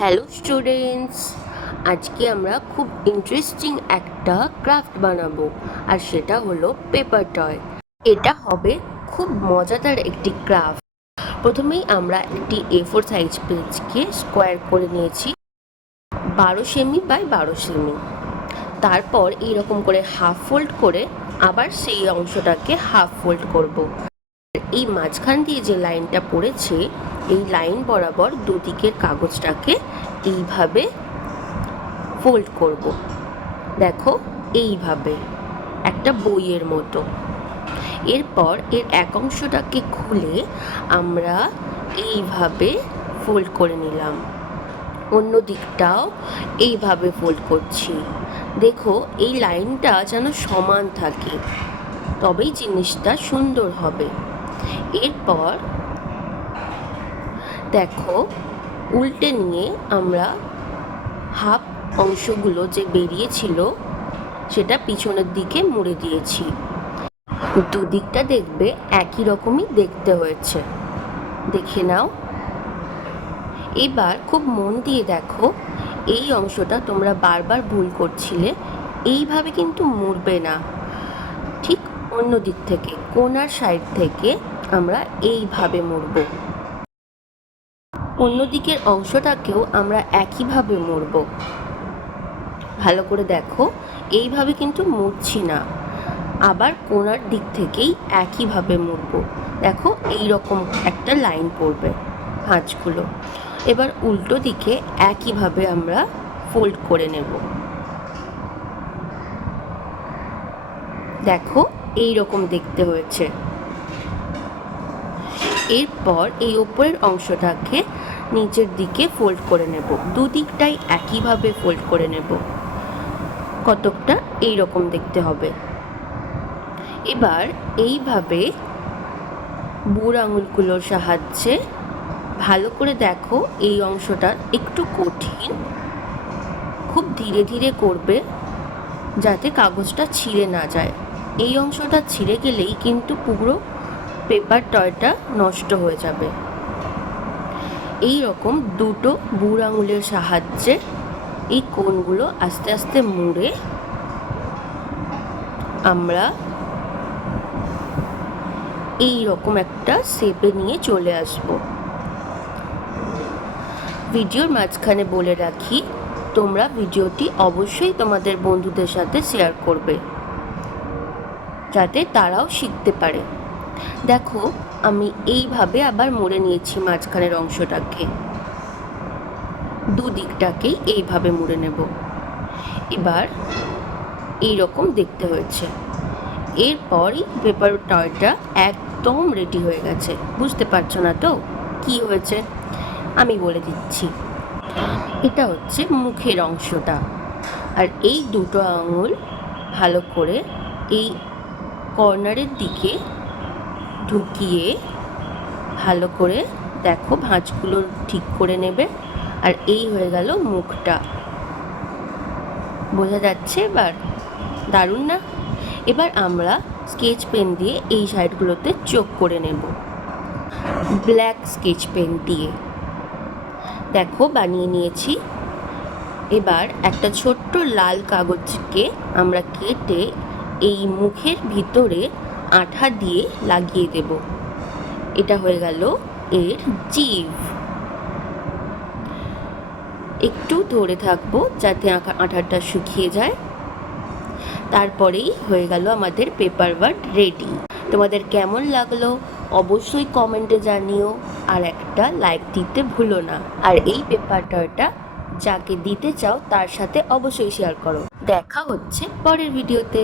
Hello students, আজকে আমরা খুব ইন্টারেস্টিং একটা ক্রাফট বানাবো, আর সেটা হলো পেপার টয়। এটা হবে খুব মজাদার একটি ক্রাফট। প্রথমেই আমরা একটি A4 সাইজ পেজকে স্কোয়ার করে নিয়েছি 12 সেমি বাই 12 সেমি। তারপর এইরকম করে হাফ ফোল্ড করে আবার সেই অংশটাকে হাফ ফোল্ড করব। এই মাঝখান দিয়ে যে লাইনটা পড়েছে, এই লাইন বরাবর দুদিকের কাগজটাকে এইভাবে ফোল্ড করব। দেখো, এইভাবে একটা বইয়ের মতো। এরপর এর এক অংশটাকে খুলে আমরা এইভাবে ফোল্ড করে নিলাম, অন্য দিকটাও এইভাবে ফোল্ড করছি। দেখো, এই লাইনটা যেন সমান থাকে, তবেই জিনিসটা সুন্দর হবে। এরপর দেখো, উল্টে নিয়ে আমরা হাফ অংশগুলো যে বেরিয়েছিল সেটা পিছনের দিকে মুড়ে দিয়েছি। দুদিকটা দেখবে একই রকমই দেখতে হয়েছে, দেখে নাও। এবার খুব মন দিয়ে দেখো, এই অংশটা তোমরা বারবার ভুল করছিলে। এইভাবে কিন্তু মুড়বে না, ঠিক অন্য দিক থেকে, কোণার সাইড থেকে আমরা এইভাবে মুড়ব। অন্য দিকের অংশটাকেও আমরা একইভাবে মুড়ব। ভালো করে দেখো, এইভাবে কিন্তু মুড়ছি না, আবার কোণার দিক থেকেই একইভাবে মুড়ব। দেখো, এই রকম একটা লাইন পড়বে ভাঁজগুলো। এবার উল্টো দিকে একইভাবে আমরা ফোল্ড করে নেব। দেখো, এই রকম দেখতে হয়েছে। এরপর এই ওপরের অংশটাকে নিচের দিকে ফোল্ড করে নেব, দুদিকটাই একইভাবে ফোল্ড করে নেব। কতকটা এই রকম দেখতে হবে। এবার এইভাবে বুড়ো আঙুলগুলোর সাহায্যে ভালো করে দেখো, এই অংশটা একটু কঠিন, খুব ধীরে ধীরে করবে যাতে কাগজটা ছিঁড়ে না যায়। এই অংশটা ছিঁড়ে গেলেই কিন্তু পুরো পেপার টয়টা নষ্ট হয়ে যাবে। এই রকম দুটো বুড়ো আঙুলের সাহায্যে এই কোণগুলো আস্তে আস্তে মুড়ে আমরা এই রকম একটা শেপে নিয়ে চলে আসব। ভিডিওর মাঝখানে বলে রাখি, তোমরা ভিডিওটি অবশ্যই তোমাদের বন্ধুদের সাথে শেয়ার করবে, যাতে তারাও শিখতে পারে। দেখো, আমি এইভাবে আবার মুড়ে নিয়েছি মাঝখানের অংশটাকে, দুদিকটাকেই এইভাবে মুড়ে নেব। এবার এই রকম দেখতে হয়েছে। এরপরই পেপার টয়টা একদম রেডি হয়ে গেছে। বুঝতে পারছো না তো কি হয়েছে? আমি বলে দিচ্ছি। এটা হচ্ছে মুখের অংশটা, আর এই দুটো আঙুল ভালো করে এই কর্নারের দিকে ঢুকিয়ে ভালো করে দেখো, ভাঁজগুলো ঠিক করে নেবে। আর এই হয়ে গেল মুখটা। বোঝা যাচ্ছে এবার? দারুণ না? এবার আমরা স্কেচ পেন দিয়ে এই সাইডগুলোতে চোখ করে নেব, ব্ল্যাক স্কেচ পেন দিয়ে। দেখো, বানিয়ে নিয়েছি। এবার একটা ছোট্ট লাল কাগজকে আমরা কেটে এই মুখের ভিতরে আঠা দিয়ে লাগিয়ে দেব। এটা হয়ে গেল এর জিভ। একটু ধরে থাকবো যাতে আঠাটা শুকিয়ে যায়। তারপরেই হয়ে গেল আমাদের পেপার ওয়ার্ড রেডি। তোমাদের কেমন লাগলো অবশ্যই কমেন্টে জানিও, আর একটা লাইক দিতে ভুলো না। আর এই পেপার টয়টা যাকে দিতে চাও তার সাথে অবশ্যই শেয়ার করো। দেখা হচ্ছে পরের ভিডিওতে।